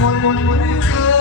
Một.